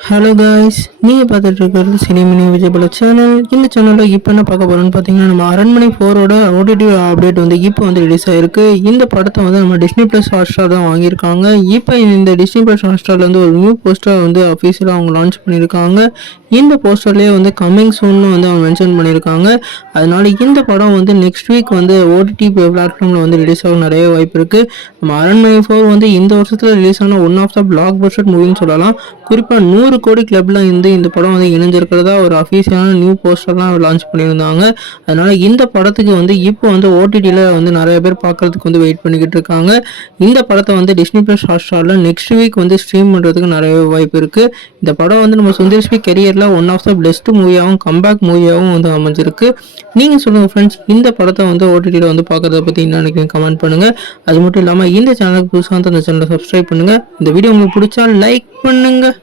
Hello guys, நீங்கள் பார்த்துட்டு இருக்கிறது சினிமணி விஜயபல சேனல். இந்த சேனலில் இப்போ என்ன பார்க்க போகிறோன்னு பார்த்தீங்கன்னா, நம்ம அரண்மனை 4ஓட ஓடிடி அப்டேட் வந்து இப்போ வந்து ரிலீஸ் ஆகிருக்கு. இந்த படத்தை வந்து நம்ம டிஸ்னி ப்ளஸ் ஹாட்ஸ்டார் தான் வாங்கியிருக்காங்க. இப்போ இந்த டிஸ்னி ப்ளஸ் ஹாட்ஸ்டாரில் வந்து ஒரு நியூ போஸ்டர் வந்து அஃபீஷியலாக அவங்க லான்ச் பண்ணியிருக்காங்க. இந்த போஸ்டர்லேயே வந்து கம்மிங் சூன்னு வந்து அவங்க மென்ஷன் பண்ணியிருக்காங்க. அதனால இந்த படம் வந்து நெக்ஸ்ட் வீக் வந்து ஓடிடி பிளாட்ஃபார்மில் வந்து ரிலீஸ் ஆக நிறைய வாய்ப்பு இருக்குது. நம்ம அரண்மனை 4 வந்து இந்த வருஷத்தில் ரிலீஸ் ஆன one of the blockbuster மூவின்னு சொல்லலாம். குறிப்பாக 100 கோடி கிளப்ல இருந்து இந்த படம் வந்து இணைஞ்சிருக்கிறதா ஒரு அஃபீஷியலான நியூ போஸ்டர்லாம் லான்ச் பண்ணியிருந்தாங்க. அதனால இந்த படத்துக்கு வந்து இப்போ வந்து ஓடிடியில் வந்து நிறைய பேர் பார்க்கறதுக்கு வந்து வெயிட் பண்ணிக்கிட்டு இருக்காங்க. இந்த படத்தை வந்து டிஸ்னி பிளஸ் ஹாட்ஸ்டாரில் நெக்ஸ்ட் வீக் வந்து ஸ்ட்ரீம் பண்ணுறதுக்கு நிறைய வாய்ப்பு இருக்குது. இந்த படம் வந்து நம்ம சுந்தர் சி கெரியரில் ஒன் ஆஃப் த பெஸ்ட் மூவியாகவும் கம்பேக் மூவியாகவும் வந்து அமைஞ்சிருக்கு. நீங்கள் சொல்லுங்கள் ஃப்ரெண்ட்ஸ், இந்த படத்தை வந்து ஓடிடியில் வந்து பார்க்கறத பற்றி என்ன நினைக்கிறீங்க கமெண்ட் பண்ணுங்கள். அது மட்டும் இல்லாமல் இந்த சேனலுக்கு புதுசாக அந்த சேனலை சப்ஸ்கிரைப் பண்ணுங்கள். இந்த வீடியோ உங்களுக்கு பிடிச்சா லைக் பண்ணுங்கள்.